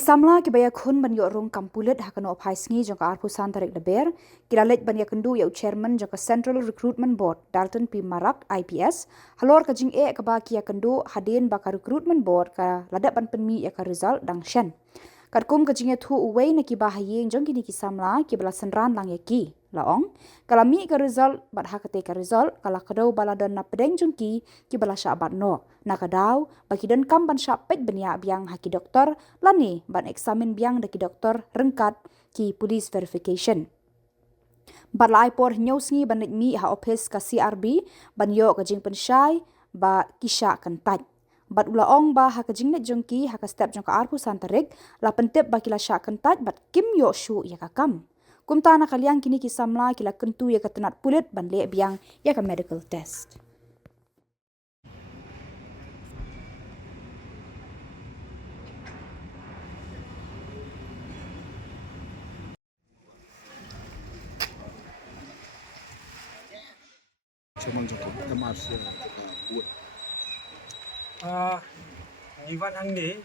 Samla kibaya khun ban yo Rung Pulit hakano ophai sngi jongka arpusan tarik leber kilalet ban yakendu ya chairman jongka Central Recruitment Board Dalton P Marak IPS halor ka jing e ka ba ki yakendu hadin ba ka recruitment board ka ladak ban penmi ya ka result dang shen katkum ka jing thu uwei na ki ba hayeng jongki ni Samla ki bala senran lang yaki laong kalami ka result bat hakate ka result kala kadau baladon na pedeng jongki ki bala syabat no nakadaw bagi dan kam ban syapet benia biang haki doktor lani ban eksamen biang daki doktor rengkat ki police verification bat lai por nyosngi ban mi ha office ka CRB ban yo ka jing pensyai ba kisha kentat bat ulaong ba ha ka jing net jongki ha ka step jongka arpu santarik la pentep ba kila syak kentat bat kim yo shu ya ka kam kumta na kaliang kini ki Samla kila kentu ya ka tenat Pulit ban le biang ya ka medical test. Cuma jatuh kemas buat. Iwan hang ni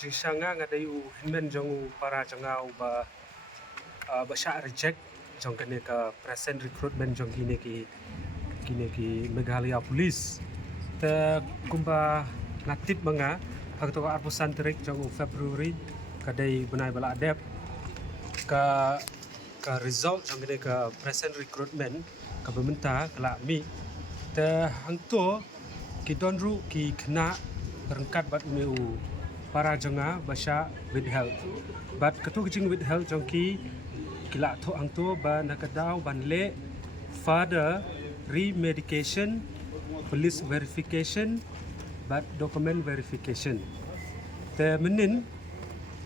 jisanga ngadayu hinmen jongu para jangau ba syak reject jong kene ka present recruitment jong kini ki Meghalaya police te kumba ngatip manga hak to arpusan terik jong Februari kadai benai bala adep ka result jong kene ka present recruitment ka bementa kala mi te hang to ki donru ki kena rengkat bat meu para janga basya withheld bat ketu kicing withheld jong ki kila to ang to ban nakadaw ban le further remedication police verification but document verification te menin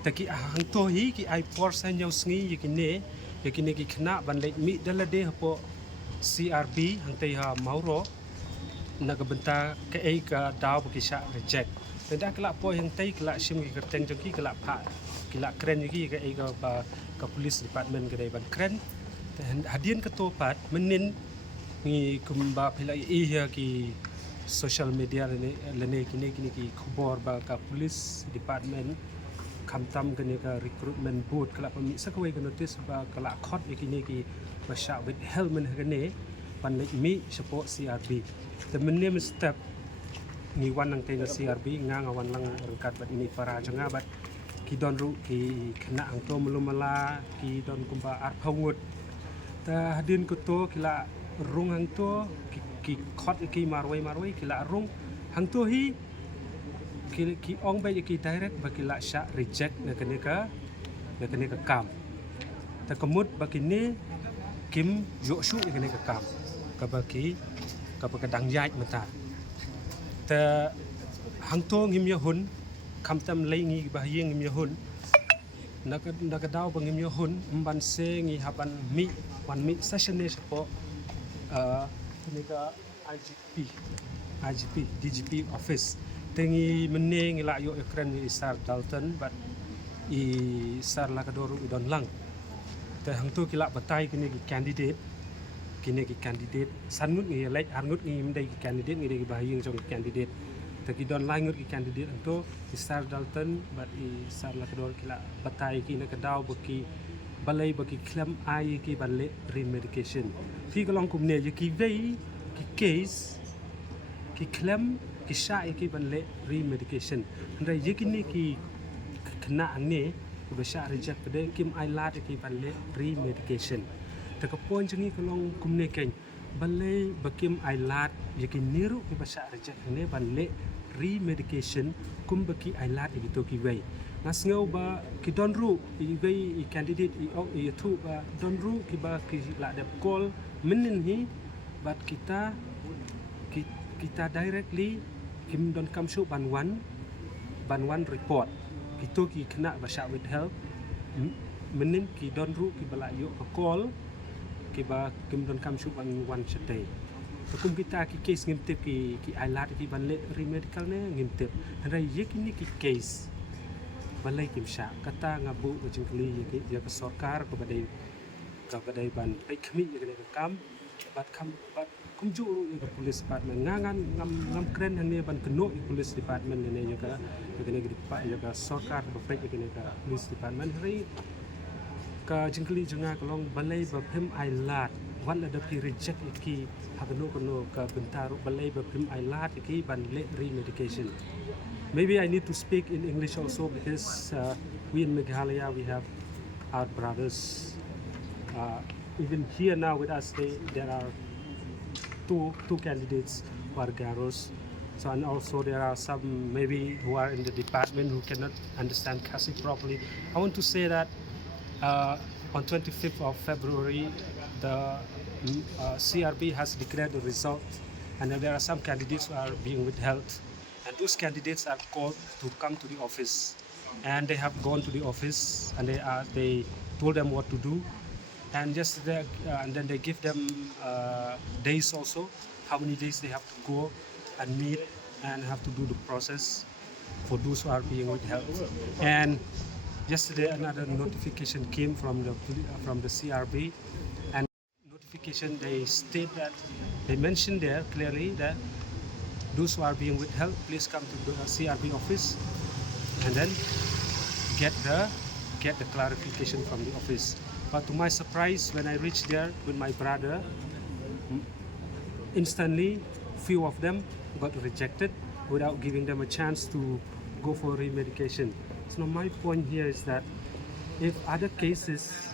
taki hang to hi ki ai por san yaw sngi yakine ki kena ban le mi dalade hapo CRB hang te ha mauro nagabenta ke ai ka daw bakisha reject tenda kala po yang tai kala sim ki kerteng jongki kala pha kila kren ki ke ai ka police department ke dai ban kren hadien ke topat menin ni kumba phila i ya ki social media lene kini ki Khubor ba ka police department kamtam kene ka recruitment board kala pami sakawai ka notice ba kala khot kini ki basya withheld men kene pan mi support CRB the minimum step ni wan nang tena CRB ngang awan lang rengkat bat ini para janga bat ki don ru ki kena ang to melumala ki don kumba ar phongut ta hadin ko to kila rung hang to ki khot ki marwai kila rung hang to hi ki ong ba ki direct ba kila sya reject na kene ka kam ta kemut ba kini kim yo shu kene ka kam ka ba ki ka kadang yai mata te hang to ngim ya hun kam tam lei ngi ba yeng ngim ya hun nak daw ba ngim ya hun mban se ngi haban mi wan mi session ne sapo ni ka IGP DGP office tengi menne ngi la yo ekran ni sar Dalton but i sar la kadoru idon lang te hang to kila batai kini ki candidate sangut ngi lek arngut ngi mendai ki candidate ngi ba yeng jong candidate taki don langut ki candidate anto star Dalton but i sar la kador kila batai ki na kadaw baki balai baki claim ai ki balle remedication fi kalong kumne ye ki vei ki case ki claim ki sha ki balle remedication ndai ye kini ki kena ne ba sha reject pade kim ai lat ki balle remedication taka pon jengi kalong kumne ken balai bakim ai lat ye ki niru ki ba sha reject ne balle remedication kum baki ai lat ki to ki vei ngasngau ba ki donru i vei i candidate i tu ba donru ki ba ki la de call menin hi but kita directly kim don kam shu ban one report kito ki kena ba sya withheld menin ki donru ki bala yo call ki ba kim don kam shu ban one today hukum kita ki case ngimtip ki ailat ki ban le remedical ne ngimtip handai ye kini ki case balai kim sya kata ngabu jengkli ye ka sarkar ka badai ban ai khmi ye ka kam but kumju ke police department ngam keren hang ban keno police department ne juga juga sorkar befek ke police department hari ka jingkli junga kolong balai bapim ai lat wan ada pi reject iki hagno kono ka bentar balai bapim ai lat iki ban le remedication. Maybe I need to speak in English also because we in Meghalaya we have our brothers even here now with us there are two candidates who are Garos. So and also there are some maybe who are in the department who cannot understand Khasi properly. I want to say that on 25th of February the CRB has declared the result, and there are some candidates who are being withheld, and those candidates are called to come to the office, and they have gone to the office and they told them what to do. And yesterday, and then they give them days also, how many days they have to go and meet and have to do the process for those who are being withheld. And yesterday, another notification came from the CRB, and notification they state that they mentioned there clearly that those who are being withheld, please come to the CRB office and then get the clarification from the office. But to my surprise, when I reached there with my brother, instantly few of them got rejected without giving them a chance to go for remedication. So my point here is that if other cases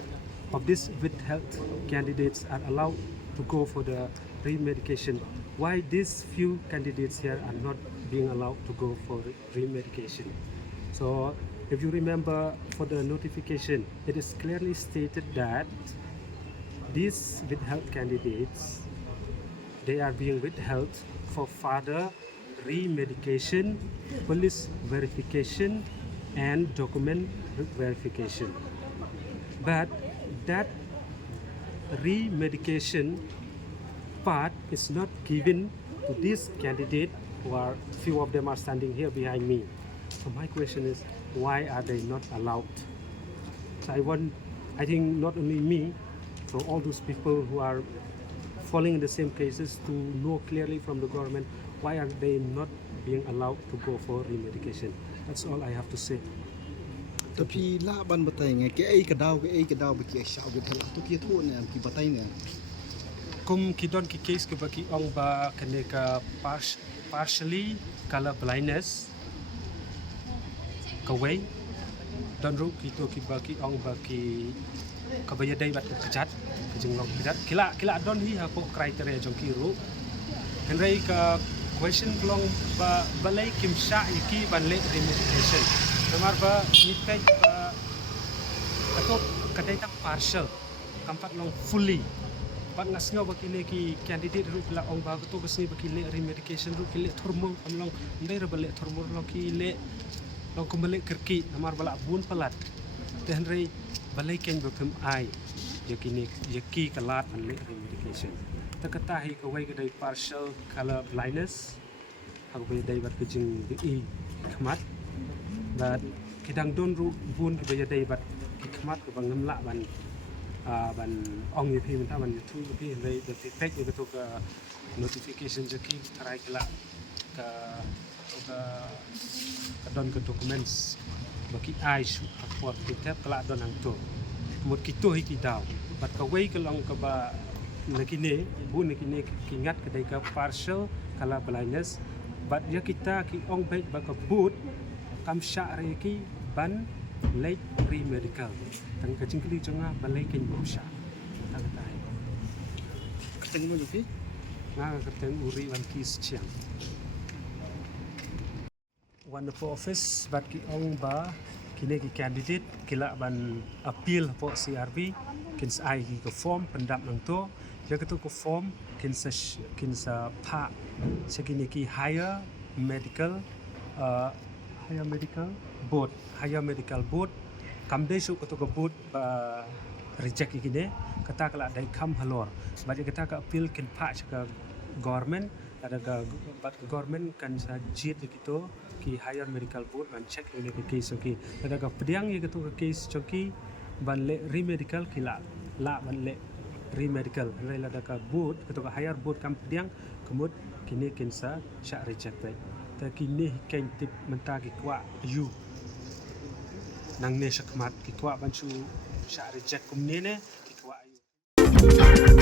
of these withheld candidates are allowed to go for the remedication, why these few candidates here are not being allowed to go for remedication? So if you remember for the notification, it is clearly stated that these withheld candidates, they are being withheld for further remedication, police verification and document verification. But that remedication part is not given to this candidate, who are few of them are standing here behind me. So my question is, why are they not allowed? So I think not only me, so all those people who are falling in the same cases to know clearly from the government, why are they not being allowed to go for remedication? That's all I have to say. Tapi la ban batai ngai ke ai ka dau baki shau ke thal tu ki thu ne ki batai ne Kum kidon ki case ke baki ong ba kene ka partially color blindness kawai don ru ki to ki baki ong baki kabaya dai bat kejat kejinglong kejat kila don hi ha po criteria jong ki ru henry ka question klong ba balai kim sha iki ban le remediation namar ba nitai ba atau kadai tak partial kampat long fully pat ngasngaw baki le ki candidate ru kila ong ba to basni baki le remedication ru ki le thormul amlong ndai ra bale thormul long ki le long kembali kerki namar bala bun pelat henry balai ken bekem ai yaki kalat an le remedication takatahi kawai kadai partial color blindness hagbe dai bat kejing bi khmat bat kidang don ru bun ki baya dai bat ki khmat ko bangam la ban ong ni phi man tu bi le the effect ni to ka notification jaki try kala ka don ke documents baki ai su support kita kala don ang to mut kito hiki daw bat kawai kalong ka ba nakine bun nakine kingat kedai ka partial kala blindness but ya kita ki ong baik ba ka boot kam sya ki ban late pre-medical tang ka jingkli jonga balai ken bo sya tang tai keteng mo juki nga keteng uri wan kis chiang one of office but ki ong ba kini ki candidate kila ban appeal po CRB kin sai ki ko form pendap nang to ya ketu ko form kin sa pa sekini ki higher medical board kamde su ketu ko board ba reject ikine kata kala dai kam halor ba kata ka appeal kin pa ka government ada but government kan sa jit gitu ki higher medical board ban check ini ke case ki ada ka pediang ye gitu ke case choki ban le remedical kila la ban le re-medical rela daka boat ketua hire boat kam pediang kemud kini kinsa syak reject baik ta kini kain tip menta ki kwa you nang ne syakmat ki kwa banchu syak reject kumne ne ki kwa you